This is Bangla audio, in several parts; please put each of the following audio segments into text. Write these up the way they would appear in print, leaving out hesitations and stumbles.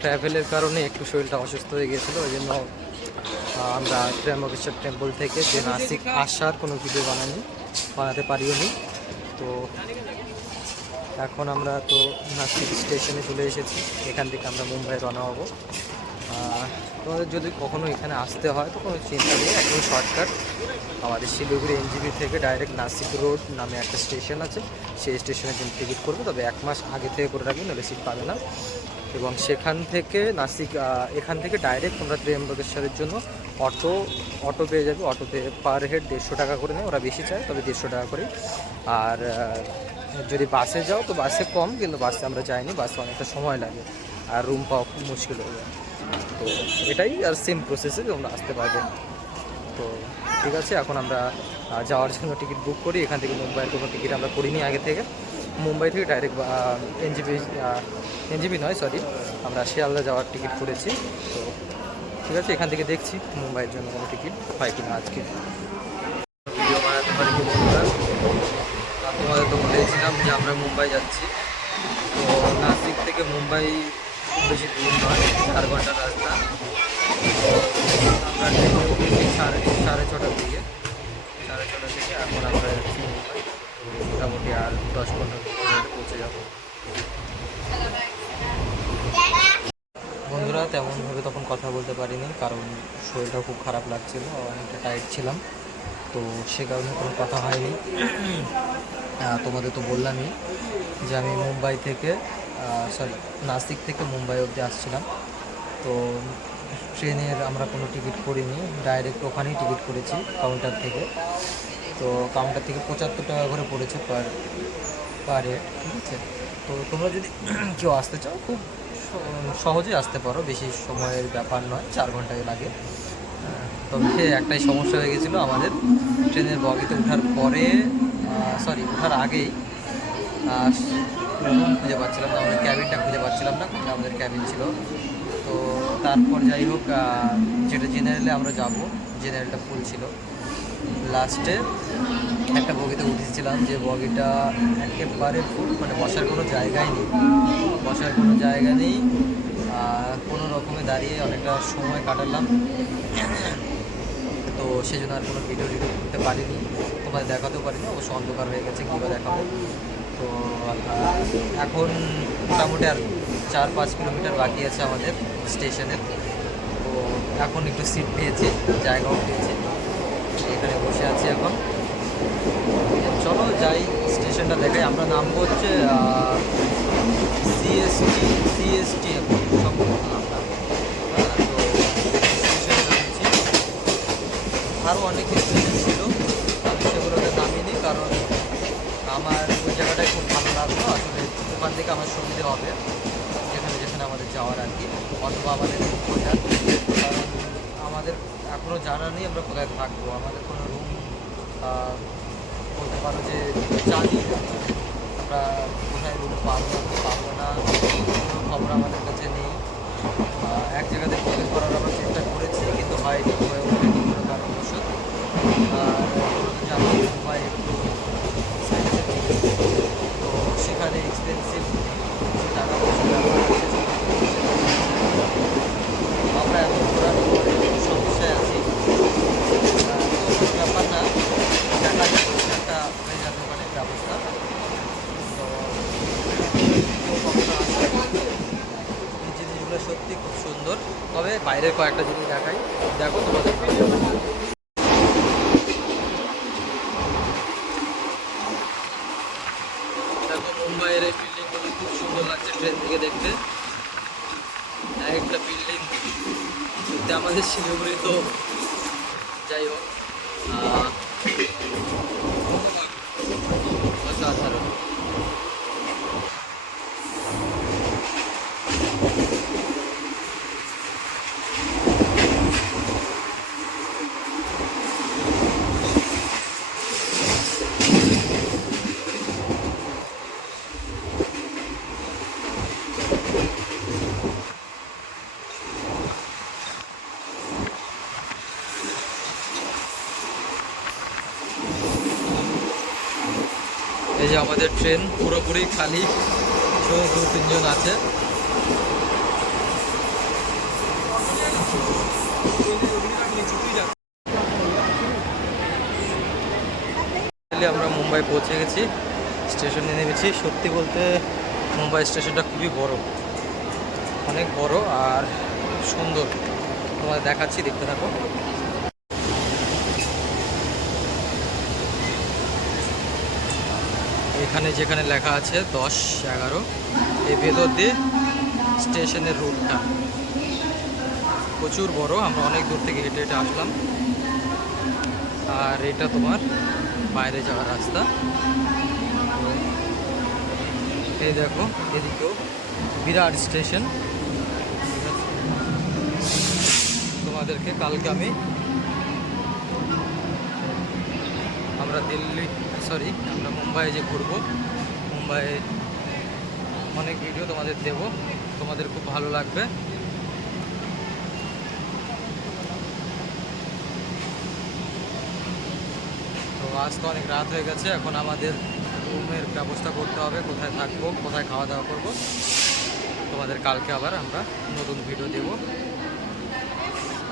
ট্র্যাভেলের কারণে একটু শরীরটা অসুস্থ হয়ে গিয়েছিলো, ওই জন্য আমরা ত্র্যম্বকেশ্বর টেম্পল থেকে যে নাসিক আসার কোনো ভিডিও বানাতে পারিনি। তো এখন আমরা তো নাসিক স্টেশনে চলে এসেছি, এখান থেকে আমরা মুম্বাই রওনা হব। তোমাদের যদি কখনো এখানে আসতে হয় তো কোনো চিন্তা নেই, একদম শর্টকাট। আমাদের শিলিগুড়ি এনজিপি থেকে ডাইরেক্ট নাসিক রোড নামে একটা স্টেশন আছে, সেই স্টেশনের জন্য টিকিট করবে, তবে 1 মাস আগে থেকে করে রাখবে, নাহলে সিট পাবে না। এবং সেখান থেকে নাসিক এখান থেকে ডাইরেক্ট তোমরা ত্র্যম্বকেশ্বরের জন্য অটো পেয়ে যাবে। অটোতে পার হেড 150 টাকা করে নেয়, ওরা বেশি চায়, তবে 150 টাকা করে। আর যদি বাসে যাও তো বাসে কম, কিন্তু বাসে আমরা যাইনি, বাসে অনেকটা সময় লাগে আর রুম পাওয়া খুব মুশকিল হয়ে যায়। তো এটাই আর সেম প্রসেসে তোমরা আসতে পারবে। তো ঠিক আছে, এখন আমরা যাওয়ার জন্য টিকিট বুক করি। এখান থেকে মুম্বাইয়ের কোনো টিকিট আমরা করিনি আগে থেকে, মুম্বাই থেকে ডাইরেক্ট এনজিপি নয় সরি, আমরা শিয়ালদা যাওয়ার টিকিট করেছি। তো ঠিক আছে, এখান থেকে দেখছি মুম্বাইয়ের জন্য কোনো টিকিট হয় কিনা আজকে। ভিডিও বানাতে পারি কি বন্ধুরা, তোমাদের তো বলেছিলাম যে আমরা মুম্বাই যাচ্ছি। তো নাসিক থেকে মুম্বাই খুব বেশি দূর নয়, 4 ঘন্টার রাস্তা। আমরা ট্রেনে উঠেছি সাড়ে 6টার দিকে, 6:30 থেকে এখন আমরা যাচ্ছি মুম্বাই। মোটামুটি আর 10-15 মিনিট পৌঁছে যাব। বন্ধুরা তেমনভাবে তখন কথা বলতে পারিনি, কারণ শরীরটা খুব খারাপ লাগছিল, অনেকটা টাইট ছিলাম, তো সে কারণে কোনো কথা হয়নি। তোমাদের তো বললামই যে আমি মুম্বাই থেকে নাসিক থেকে মুম্বাই অবধি আসছিলাম। তো ট্রেনের আমরা কোনো টিকিট করিনি, ডাইরেক্ট ওখানেই টিকিট করেছি কাউন্টার থেকে। তো কাউন্টার থেকে 75 টাকা করে পড়েছে পার হেড, ঠিক আছে। তো তোমরা যদি কেউ আসতে চাও খুব সহজেই আসতে পারো, বেশি সময়ের ব্যাপার নয়, 4 ঘন্টায় লাগে। তবে একটাই সমস্যা হয়ে গেছিলো আমাদের, ট্রেনের বগিতে ওঠার আগেই রুম খুঁজে পাচ্ছিলাম না, আমাদের ক্যাবিনটা খুঁজে পাচ্ছিলাম না, কোনটা আমাদের ক্যাবিন ছিল। তো তারপর যাই হোক, যেটা জেনারেলে আমরা যাব, জেনারেলটা ফুল ছিল। লাস্টে একটা বগিতে উঠেছিলাম, যে বগিটা একেবারে ফুল, মানে বসার কোনো জায়গাই নেই, কোনো রকমে দাঁড়িয়ে অনেকটা সময় কাটালাম। তো সেই জন্য আর কোনো ভিডিও করতে পারিনি, তোমাদের দেখাতেও পারিনি, অবশ্য অন্ধকার হয়ে গেছে, কীভাবে দেখাবো। তো এখন মোটামুটি আর 4-5 কিলোমিটার বাকি আছে আমাদের স্টেশনের। তো এখন একটু সিট পেয়েছি, জায়গাও পেয়েছি, এখানে বসে আছি এখন। চলো যাই, স্টেশনটা দেখাই। আমরা নামবো হচ্ছে সিএসটি সম্ভবত নামটা। তো স্টেশনে নামছি, আরও অনেক স্টেশন ছিল, আমি সেগুলোতে নামিনি, কারণ আমার ওই জায়গাটাই খুব ভালো লাগলো। আসলে ওখান থেকে আমার সুবিধে হবে যেখানে যেখানে আমাদের যাওয়ার আর কি, অথবা আমাদের রুম খোঁজার, কারণ আমাদের এখনও জানা নেই আমরা কোথায় থাকবো। আমাদের কোনো রুম বলতে পারো যে জানি আমরা কোথায় রুম পাবো না, কোনো খবর আমাদের কাছে নেই। এক জায়গাতে বুকিং করার আমরা চেষ্টা করেছি, কিন্তু হয়নি, হয়ে ওঠেনি কোনো কারণবশত। আর জানি মুম্বাই একটু এক্সপেন্সিভ, তো সেখানে এক্সপেন্সিভ টাকা পয়সা ব্যাপার আছে, আমরা এত ঘোরার পরে সমস্যায় আছি। তো ব্যাপার না, দেখা যাক, একটা হয়ে যাবে ওখানে ব্যবস্থা। তো কখনো আসলে এই জিনিসগুলো সত্যি খুব সুন্দর। তবে বাইরের কয়েকটা জিনিস দেখাই, দেখো তোমাদের। দেখো মুম্বাইয়ের এই বিল্ডিংগুলো খুব সুন্দর লাগছে ট্রেন থেকে দেখতে, একটা বিল্ডিং। আমাদের শিলিগুড়ি তো যাই হোক অসাধারণ। এই যে আমাদের ট্রেন পুরোপুরি খালি, শুধু 2-3 জন আছে। আমরা মুম্বাই পৌঁছে গেছি, স্টেশনে নেমেছি। সত্যি বলতে মুম্বাই স্টেশনটা খুবই বড়, অনেক বড় আর খুব সুন্দর। তোমাদের দেখাচ্ছি, দেখতে থাকো। এখানে যেখানে লেখা আছে 10-11 এই ভেতর দিয়ে স্টেশনের রুটটা প্রচুর বড়। আমরা অনেক দূর থেকে হেঁটে হেঁটে আসলাম। আর এটা তোমার বাইরে যাওয়ার রাস্তা। এই দেখো, এদিকেও বিরাট স্টেশন। তোমাদেরকে কালকে আমরা আমরা মুম্বাইয়ে যে ঘুরবো, মুম্বাইয়ে অনেক ভিডিও তোমাদের দেব, তোমাদের খুব ভালো লাগবে। তো আজ তো অনেক রাত হয়ে গেছে, এখন আমাদের রুমের ব্যবস্থা করতে হবে, কোথায় থাকবো, কোথায় খাওয়া দাওয়া করবো। তোমাদের কালকে আবার আমরা নতুন ভিডিও দেব।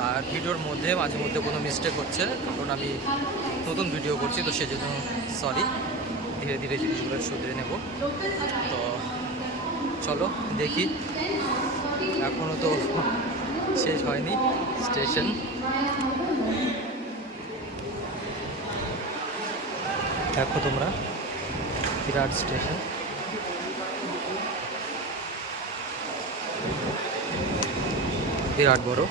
আর ভিডিওর মধ্যে মাঝে মধ্যে কোনো মিস্টেক হচ্ছে, কারণ আমি নতুন ভিডিও করছি, তো সেজন্য সরি। ধীরে ধীরে জিনিসগুলো শুধরে নেব। তো চলো দেখি, এখনও তো শেষ হয়নি স্টেশন। দেখো তোমরা, বিরাট স্টেশন। বিরাট বড়।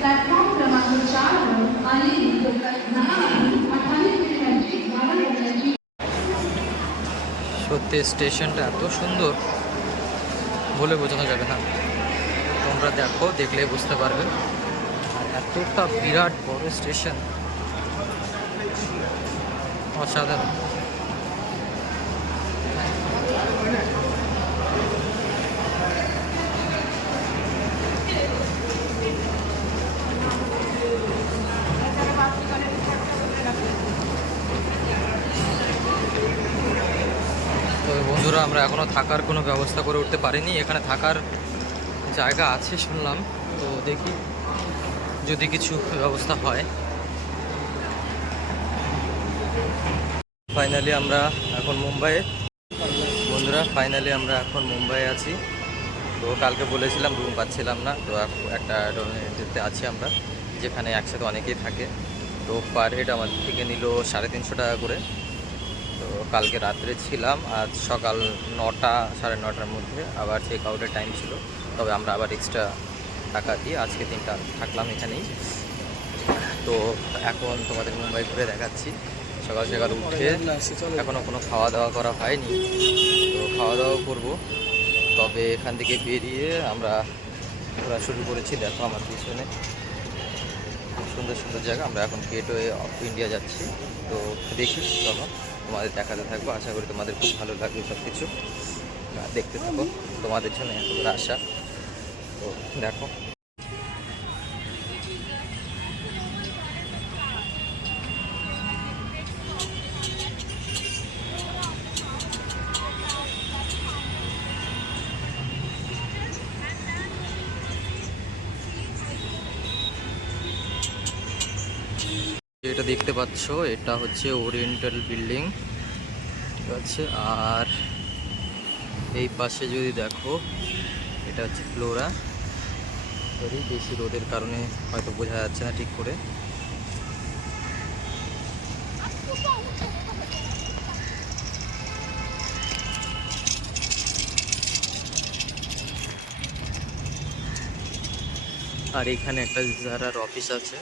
प्लेटफॉर्म क्रमांक 4 वर आलेली लोकल 10:28 সত্যি স্টেশনটা এত সুন্দর, বলে বোঝানো যাবে না। তোমরা দেখো, দেখলেই বুঝতে পারবে। আর এতটা বিরাট বড় স্টেশন, অসাধারণ। তবে বন্ধুরা, আমরা এখনও থাকার কোনো ব্যবস্থা করে উঠতে পারিনি। এখানে থাকার জায়গা আছে শুনলাম, তো দেখি যদি কিছু ব্যবস্থা হয়। ফাইনালি আমরা এখন মুম্বাইয়ে, বন্ধুরা ফাইনালি আমরা এখন মুম্বাইয়ে আছি। তো কালকে বলেছিলাম রুম পাচ্ছিলাম না, তো একটা ডোমেস্টিতে আছি আমরা, যেখানে একসাথে অনেকেই থাকে। তো পার হেড আমার থেকে নিল 350 টাকা করে। তো কালকে রাত্রে ছিলাম, আজ সকাল 9টা 9:30টার মধ্যে আবার চেক আউটের টাইম ছিল। তবে আমরা আবার এক্সট্রা টাকা দিয়ে আজকে 3টা থাকলাম এখানেই। তো এখন তোমাদের মুম্বাই ঘুরে দেখাচ্ছি। সকাল সকাল উঠে এখনও কোনো খাওয়া দাওয়া করা হয়নি, তো খাওয়া দাওয়া করবো। তবে এখান থেকে বেরিয়ে আমরা ঘোরা শুরু করেছি। দেখো আমার পিছনে খুব সুন্দর সুন্দর জায়গা। আমরা এখন গেটওয়ে অফ ইন্ডিয়া যাচ্ছি। তো দেখি, চলো তোমাদের দেখাতে থাকবো। আশা করি তোমাদের খুব ভালো লাগবে সব কিছু। দেখতে থাকো, তোমাদের জন্য এত বড় আশা। তো দেখো, যেটা দেখতে পাচ্ছ এটা হচ্ছে ওরিয়েন্টাল বিল্ডিং, ঠিক আছে। আর এই পাশে যদি দেখো, এটা হচ্ছে ফ্লোরা। বেশি রোদের কারণে হয়তো বোঝা যাচ্ছে না ঠিক করে। আর এখানে একটা জারার অফিস আছে।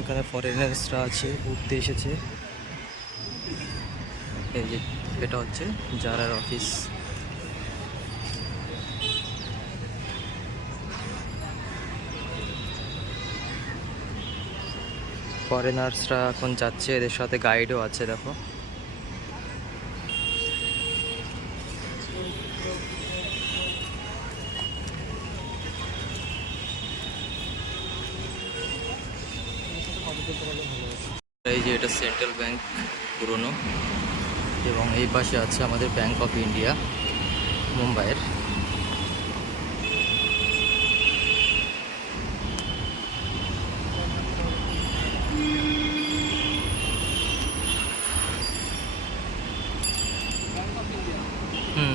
এখানে ফরেনার্সরা আছে, ঘুরতে এসেছে। এই যে এটা হচ্ছে জারার অফিস। ফরেনার্সরা এখন যাচ্ছে, এদের সাথে গাইডও আছে। দেখো এই যে এটা সেন্ট্রাল ব্যাংক পুরনো, এবং এই পাশে আছে আমাদের ব্যাংক অফ ইন্ডিয়া মুম্বাইয়ের। হুম,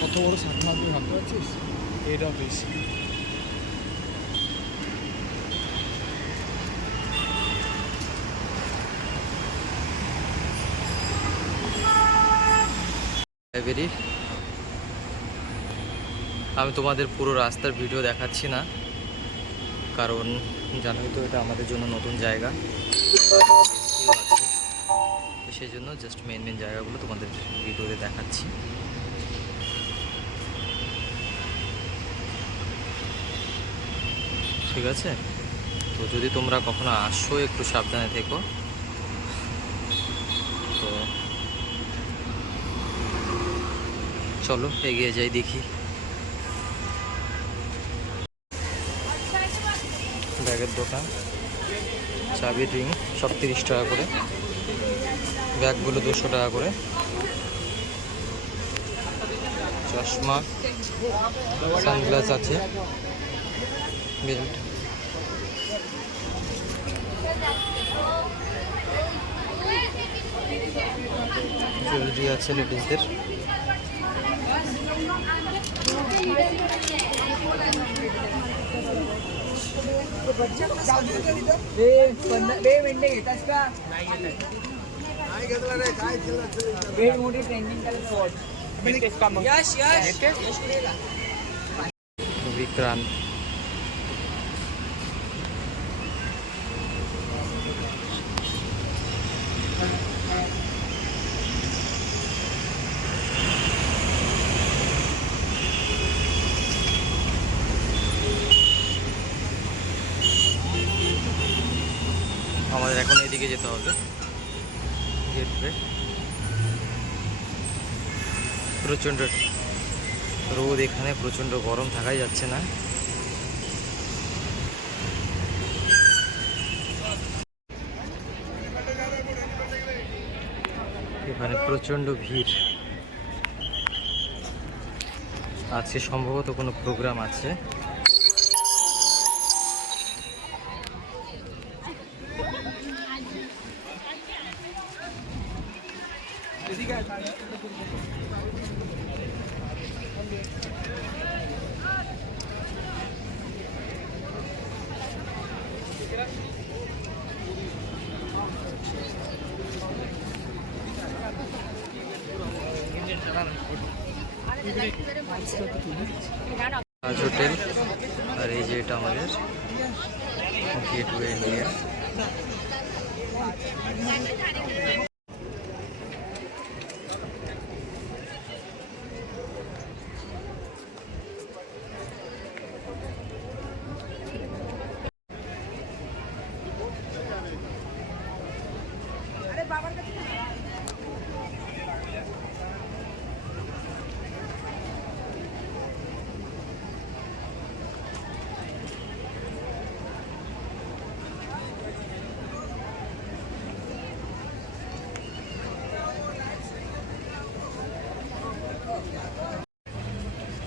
কত বড় শাখা তুই ভাবতে পারছিস? Head office. লাইব্রেরি। আমি তোমাদের পুরো রাস্তার ভিডিও দেখাচ্ছি না, কারণ জানোই তো এটা আমাদের জন্য নতুন জায়গা আছে, তো সেই জন্য জাস্ট মেন মেন জায়গাগুলো তোমাদের ভিডিওতে দেখাচ্ছি। ঠিক আছে, তো যদি তোমরা কখনো আসো একটু সাবধানে থেকো। তো চলো এগিয়ে যাই, দেখি। ব্যাগের দোকান, চাবির রিং সব 30 টাকা করে, ব্যাগগুলো 200 টাকা করে, চশমা, সানগ্লাস আছে, বেল্ট, জুয়েলারি আছে লেডিসদের। বিক্রান্ত, আমাদের এখন এদিকে যেতে হবে গেটওয়ে। প্রচণ্ড রোদ এখানে, প্রচণ্ড গরম, থাকাই যাচ্ছে না। এখানে প্রচণ্ড ভিড়, আজকে সম্ভবত কোনো প্রোগ্রাম আছে। তাজ হোটেল, আর এই যে এটা আমাদের গেটওয়ে ইন্ডিয়া।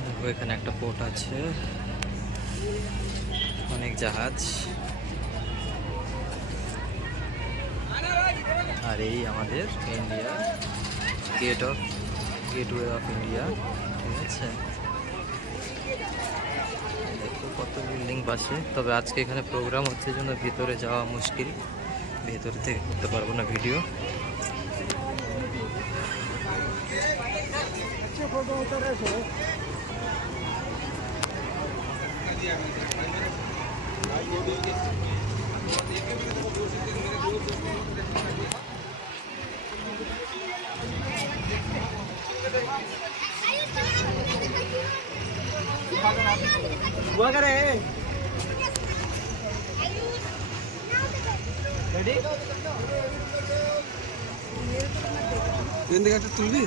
দেখো এখানে একটা পোর্ট আছে, অনেক জাহাজ, আর এই আমাদের ইন্ডিয়া গেটওয়ে অফ ইন্ডিয়া। ঠিক আছে, দেখো কত বিল্ডিং পাশে। তবে আজকে এখানে প্রোগ্রাম হচ্ছে জন্য ভিতরে যাওয়া মুশকিল, ভেতর থেকে করতে পারবো না ভিডিও। তুলবি?